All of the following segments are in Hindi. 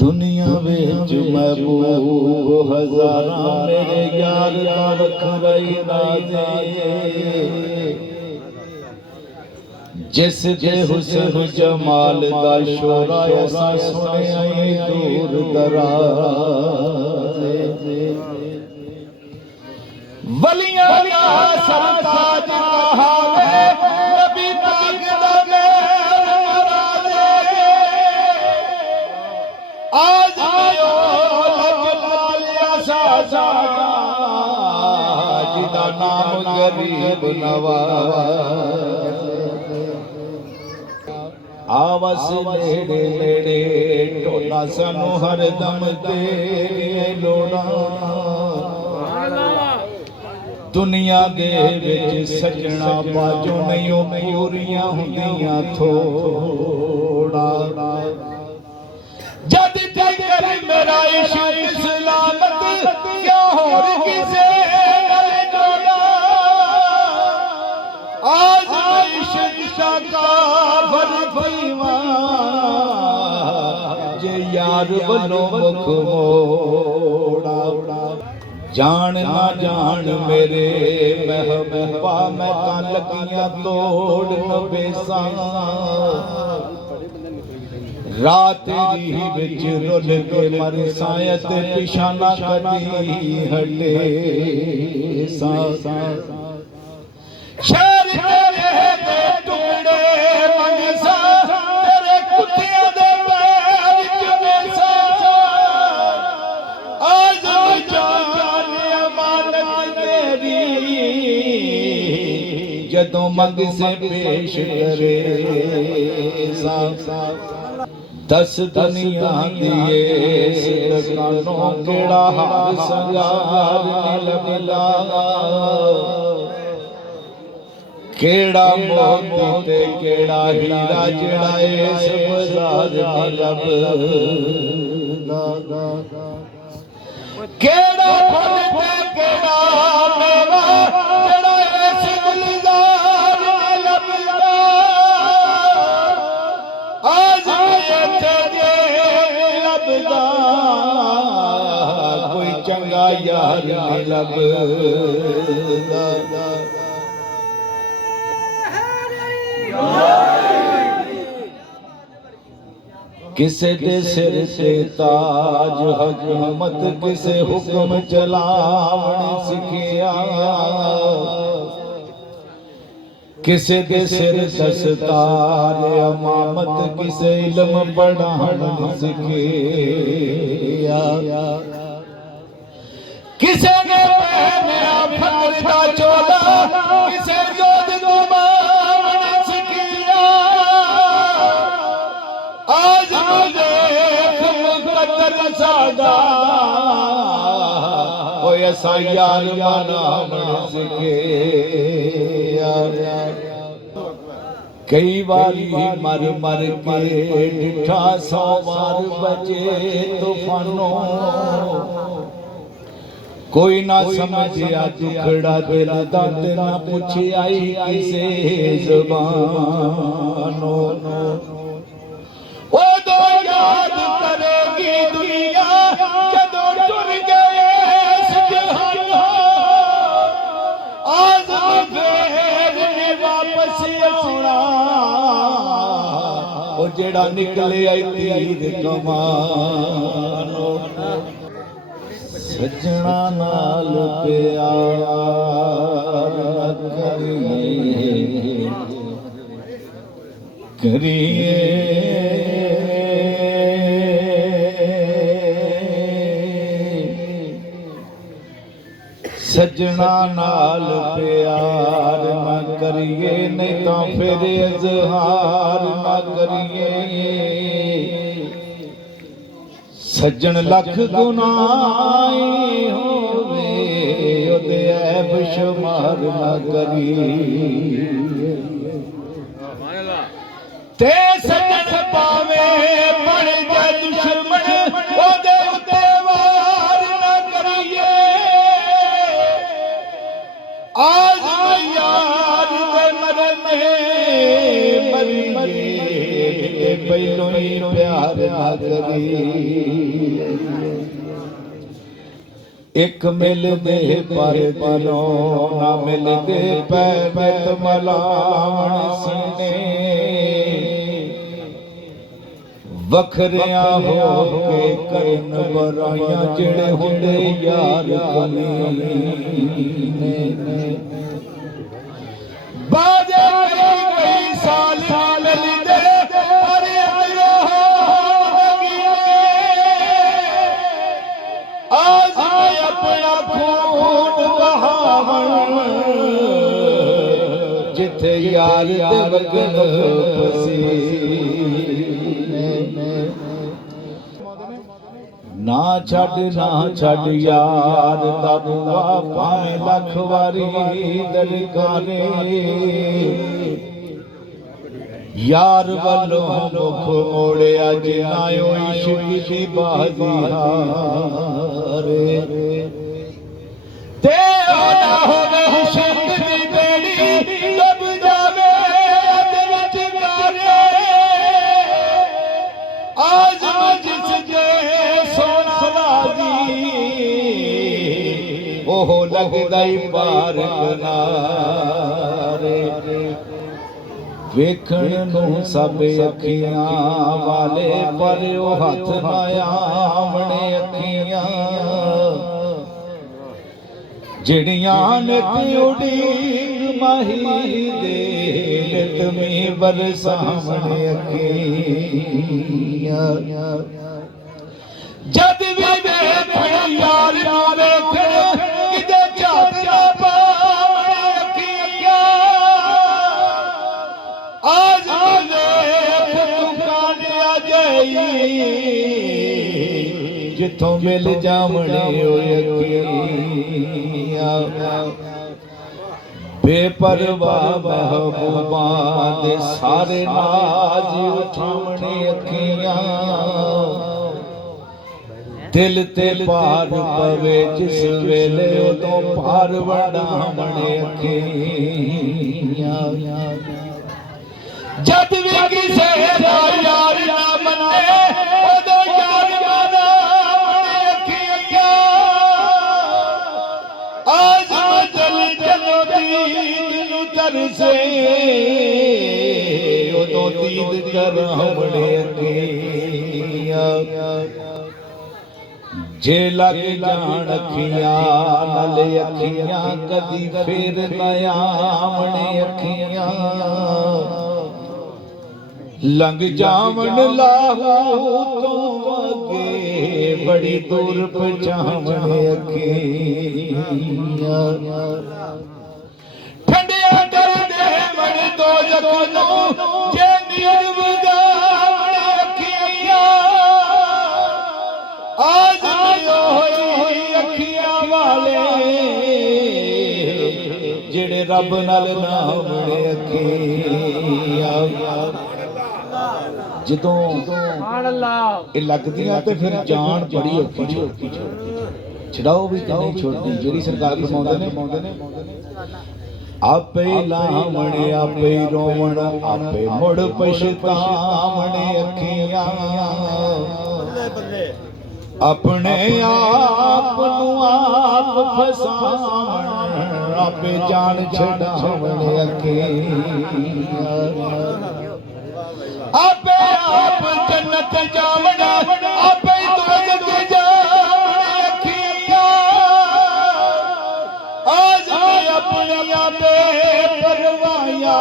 दुनिया विच महबूब हजारां मेरे यार दा वखराई नाज़े जिस दे हुस्न जमाल दा शोरा असां सुनिया दूर दराज वलियां दा सरताज कहावे नबी पाक दा आज जिदा नाम गरीब नवाज आवस लेड़े लेड़े टोला सानू हर दम तेरे लोड़ा दुनिया दे विच सजना बाजो नहीं पूरियां हुंदियां थोड़ा जद तक मेरा इश्क सलामत क्या होर किसे जोड़ा आज इश्क का फरफीवा जे यार बनो मुख मोड़ा जान ना जान मेरे महबूबा मैं तां लगियां तोड़ न बेसा रात तेरी विच रुल के मर सायत पिछाना कदी हटे सा शहर तेरे दे टुकड़े मनसा तेरे कुत्तियां दे पैर विच बेसा आज जान अमानत तेरी जदों मंग से पेश करे सा दस दुनिया दिए सिदकानों केड़ा हार संगार मिला केड़ा मोती ते केड़ा हीरा जेड़ा इस बाजार लभदा केड़ा फल ते केड़ा मेवा जेड़ा इस गुलजार लभदा आज कोई चंगा यार नहीं लभदा किसे दे सिर से ताज हुकूमत किसे हुक्म चलावण सिखिया किसे दे सिर दस्तार अमामत किसे इल्म पढ़ाण सिखिया किसे ने पहनिया फक्र दा चोला किसे जोध गुमावण सिखिया आज देख मुकद्दर सादा ओए असा यार मनावण सिखिया कई बारी मर मर के डिठा 100 बार बजे तूफानों कोई ना समझिया दुखड़ा दिल दा ते ना पूछे आई किसे ज़बानों ओ दो याद करेगी दुनिया जदों टुर गए इस जहानों आज फिर वापस आउणा ओ जेड़ा निकले आई तीर कमानों सजना नाल प्यार करिए सजना नाल प्यार न करिए नहीं तो फिर इजहार न करिए सज्जन लख गुनाही होवे ओदे ऐब शुमार न करी ते सज्जन पावे पड़ जाए दुश्मन ओदे उत्ते वार न करिए आज यार दे मरने मरिए पहलों ही प्यार न ना करी। एक मिलदे पर दिलों ना मिलदे पैर में मलावण सीने वखरिया हो के करन बराइयां जेड़े हुंदे यार कमीने बाजे कई साल मिलदे पर अंदरों आज अपना खून बहावन जिथे यार दे वगन ना छड़ यार दा बुआ भावें लख वारी दरकारे यार वालों मुख मोड़िया जिनायो इश्क दी बाजी हारे ते ना होवे इश्क दी बेड़ी तब जावे दिल विच गारे आज जिस जे सोना लाजी ओह लगदा ही पार किनारे वेखण नूं सब अखियां वाले पर ओ हथ ना आवणे अखियां जिहड़ियां नित उड़ीक माही दे नितमी बरसावणे अखियां जद भी वेखण यार ना वेखण किते झात ना पावणे अखियां आज जिथों मिल जावणे बेपरवाह महबूबा दे सारे नाज उठावणे अखियां दिल ते पार पवे जिस वेले उदों पार वडावणे अखियां जद भी किसे दा यार ना मन्ने उदों यार मनावणे अखियां आज जल जलो दीद नूं तरसे उदों दीद करावणे अखियां जे लग जान अखियां नाल अखियां कदी फिर न आवणे अखियां लंघ जावन लाहू तो अगे बड़ी दूर पहुंचावणे अखियां ठंडिया कर दे मन दो जखनों जे नीर वगावणे अखियां आज होई अखियां वाले जेड़े रब नाल ना होणे अखियां ਜਦੋਂ ਇਹ ਲੱਗਦੀਆਂ ਤੇ ਫਿਰ ਜਾਨ ਬੜੀ ਔਖੀ ਛਡਾਓ ਵੀ ਨਹੀਂ ਛੋੜਦੀ ਜਿਹੜੀ ਸਰਕਾਰ ਕਮਾਉਂਦੇ ਨੇ ਆਪੇ ਲਾਵਣ ਆਪੇ ਰੋਵਣ ਆਪੇ ਮੁੜ ਪਛਤਾਵਣ ਅੱਖੀਆਂ अपने आप ਨੂੰ आप फसावण आपे जान छड़ावण अखियां आपे आप जन्नत जावण आपे दोज़ख जावण अखियां आज अपनी आपे परवाया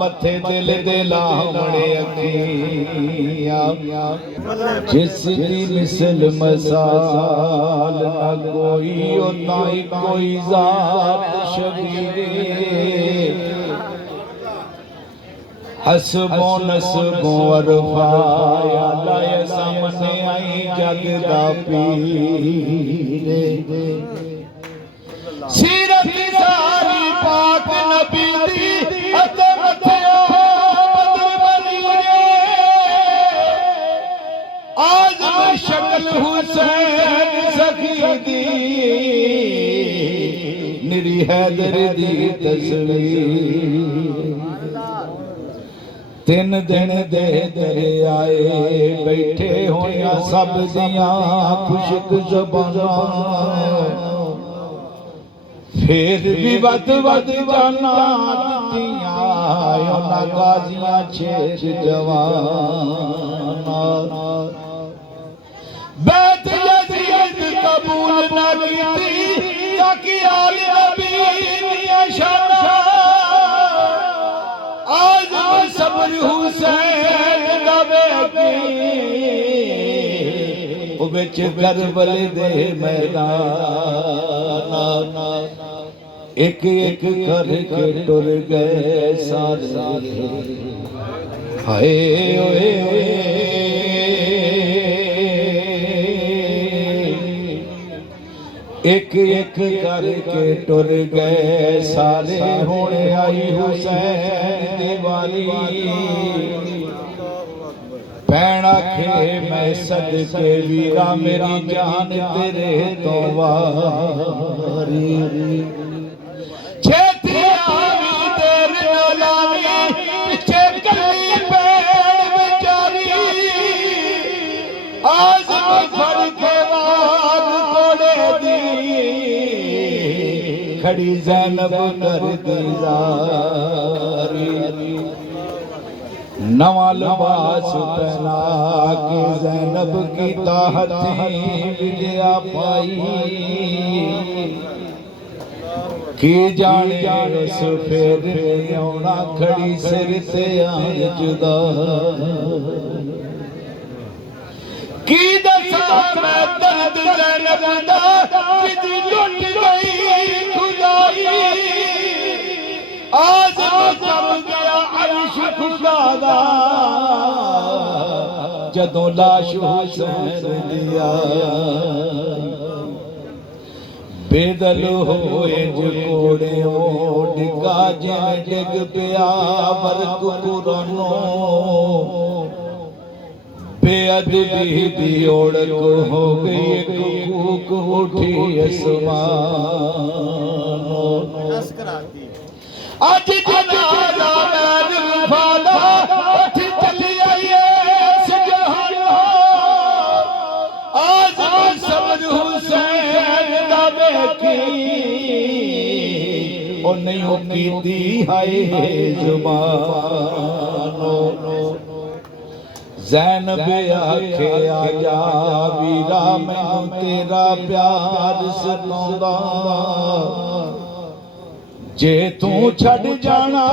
मथे दिल दे लावण अखियां जिस दी मिसल मसाल न कोई उताई कोई जात शबीरे हसबो नसबो अरफाया लाए सामने आई जग दा पीरे सीरत सारी पाक नबी दी अते मथियो बदर बनीरे आज शक्ल हुसैन सखी दी निरी हैदर दी तस्वीर तीन दिन दे दरियाए बैठे होया सब दियां खुशक ज़बानां फिर भी वध जाना दित्तियां उन्हां गाजियां शेर जवानां बैत यज़ीद कबूल न कीती ताकि आले नबी दियां शानां आज सब्र हुसैन दा वेखी ओ विच करबल दे मैदान एक एक करके टुर गए सारे हाय ओए एक एक करके टुर गए सारे होने आई हुसैन दी वारी भैन आखे मैं सदके वीरा मेरी जान तेरे तो वारी छेती आवी देर न लावी पिछे कली भैन बेचारी आज फड़ के वाग कोड़े दी खड़ी ज़ैनब कर दी ज़ारी नवा लिबास पहना के ज़ैनब की ताहती विद्या पाई की जाने उस फेर आना खड़ी सिर से आन जुदा की दसा मैं दर्द ज़ैनब दा जिदी लुट गई खुदाई आज जब गया अर्श खुदा दा जदों लाश हुसैन दिया बेदल होए जोड़े डिगा जिवें डिग पिया वर्क कुरानो बेअदबी दी ओढ़क हो गई एक कूक उठी आसमानो आज जनाजा मैन वफादा उठ चली आई जहान आज सब्र हुसैन दा वेखी ओ नहीं कीती हाय जुबानो ज़ैनब आखे आजा वीरा मैनू तेरा प्यार सताउंदा जे तू छड़ जाना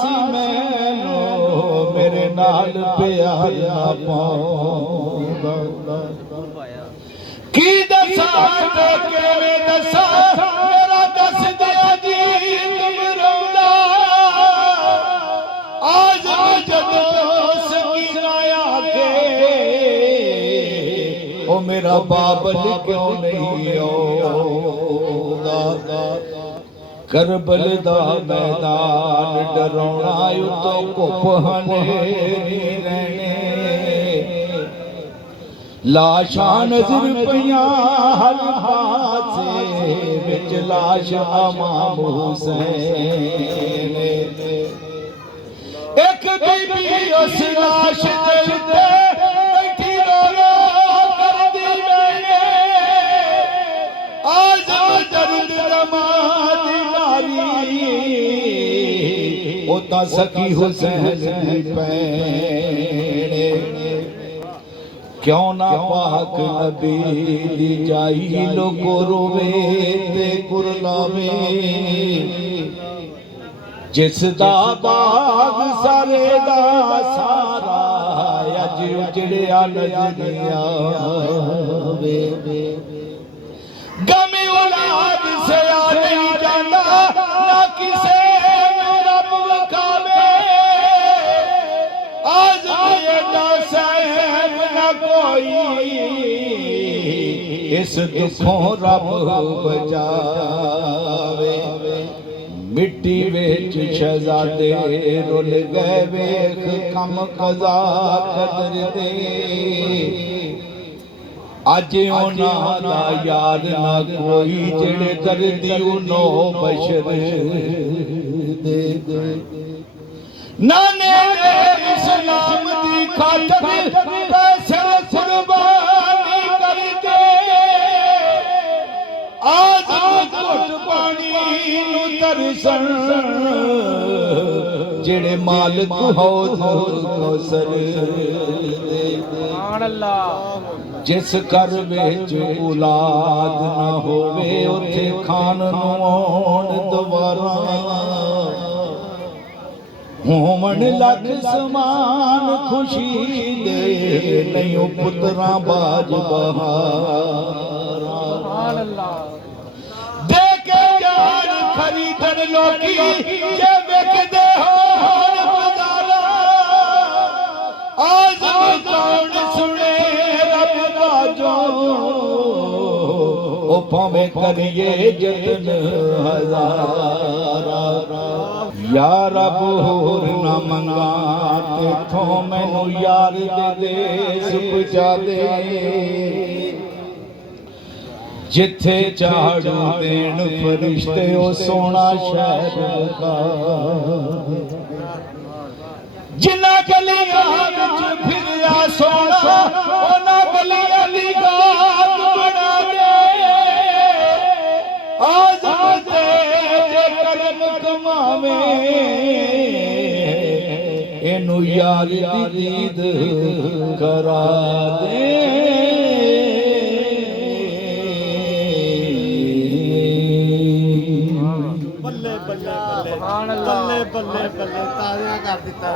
सी मैनू मेरे नाल प्यार ना पाउंदा की दसा ते किवें दसा मेरा दस दिया जी तुम रोंदा आज जदों सकीना आके ओ मेरा बाबल क्यों नहीं आउंदा करबल दा मैदान डराउना उतो घुप हनेरी रहने लाशां नज़र पईयां हर पासे विच लाश इमाम हुसैन एक बीबी उस लाश दे उत्ते बैठी रो करदी मैने आज दर्द नमाज़ ओता सकी हुसैन दी भैन क्यों ना पाक नबी दी जाई लोगो रोवे ते कुरलावे जिस दा बाग सारे दा सारा अज उजड़िया नजर आवे गमी औलाद से आ नहीं जाना ना किसे रब वखावे आज एडा साहिब ना कोई इस दुखों रब बचावे मिट्टी विच शहजादे रुल गए वेख कम कज़ा कदर दे अज उन्हां दा यार ना कोई जेड़े दर्दी उनो बशर दे नाने इस्लाम दी खातिर पैसे कुर्बानी कर दे आज घुट पानी नू तरसन जेड़े मालिक हौज कौसर दे सुभान अल्लाह जिस घर विच औलाद ना होवे उत्थे खान नू आउण दुबारा होमन लख समान खुशी दे नहीं पुत्रां बाज बहारा सुभान अल्लाह दे के जान खरीदन लोकी जे वेखदे होण बाजारा आज कौन सुने रब दा जो ओ भावें करिए जतन हजारा या रब होर ना मंगा तेथों मैनू यार दे देस पहुंचा दे जिथे झाड़ू देन फरिश्ते ओ सोना शहर का जिन्ना गलियां विच फिरिया सोना ओना गलियां दी गात बना दे आज ते जे करम कमावे एनू यार दी दीद करा दे बल्ले बल्ले बल्ले बल्ले बल्ले बल्ले ताज़ा कर दिता।